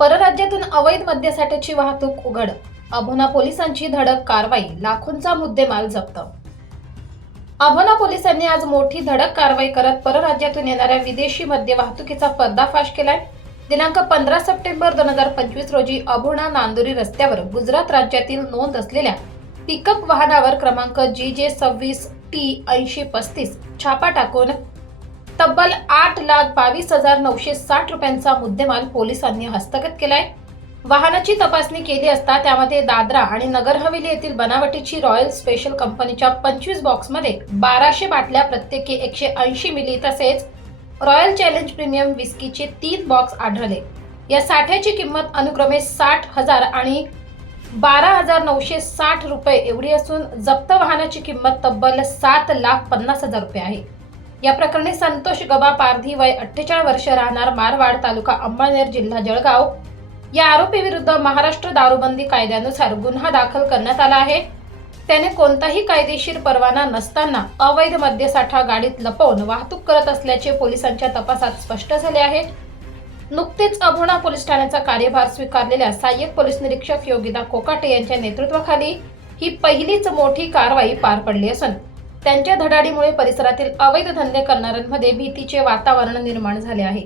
परराज्यातून अवैध मद्यासाठ्याची वाहतूक उघड. अभोना पोलिसांची धडक कारवाई लाखोंचा मुद्देमाल जप्त. अभोना पोलिसांनी आज मोठी धडक कारवाई करत परराज्यातून येणाऱ्या विदेशी मद्य वाहतुकीचा पर्दाफाश केलाय. दिनांक पंधरा सप्टेंबर दोन हजार पंचवीस रोजी अभोणा नांदुरी रस्त्यावर गुजरात राज्यातील नोंद असलेल्या पिकअप वाहनावर क्रमांक जी जे सव्वीस टी ऐंशी पस्तीस छापा टाकून तब्बल आठ लाख बावीस हजार नऊशे साठ रुपयांचा मुद्देमाल पोलिसांनी हस्तगत केलाय. वाहनाची तपासणी केली असता त्यामध्ये दादरा आणि नगर हवेली येथील बनावटीची रॉयल स्पेशल कंपनीच्या पंचवीस बॉक्समध्ये बाराशे बाटल्या प्रत्येकी एकशे ऐंशी मिली तसेच रॉयल चॅलेंज प्रीमियम विस्कीचे तीन बॉक्स आढळले. या साठ्याची किंमत अनुक्रमे साठ हजार आणि बारा हजार नऊशे साठ रुपये एवढी असून जप्त वाहनाची किंमत तब्बल सात लाख पन्नास हजार रुपये आहे. या प्रकरणी संतोष गबा पारधी वय अठ्ठेचाळीस वर्ष राहणार मारवाड तालुका अंमळनेर जिल्हा जळगाव. या आरोपी विरुद्ध महाराष्ट्र दारूबंदी कायद्यानुसार गुन्हा दाखल करण्यात आला आहे. त्याने कोणताही कायदेशीर परवाना नसताना अवैध मद्यसाठा गाडीत लपवून वाहतूक करत असल्याचे पोलिसांच्या तपासात स्पष्ट झाले आहे. नुकतेच अभोणा पोलीस ठाण्याचा कार्यभार स्वीकारलेल्या सहाय्यक पोलीस निरीक्षक योगिता कोकाटे यांच्या नेतृत्वाखाली ही पहिलीच मोठी कारवाई पार पडली असून त्यांच्या धडाडीमुळे परिसरातील अवैध धंदे करणाऱ्यांमध्ये भीतीचे वातावरण निर्माण झाले आहे.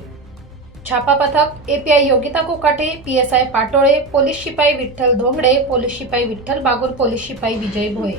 छापा पथक API Yogita Kokate PSI Patole police शिपाई विठ्ठल धोंगडे पोलीस शिपाई विठ्ठल बागूर पोलीस शिपाई विजय भोये.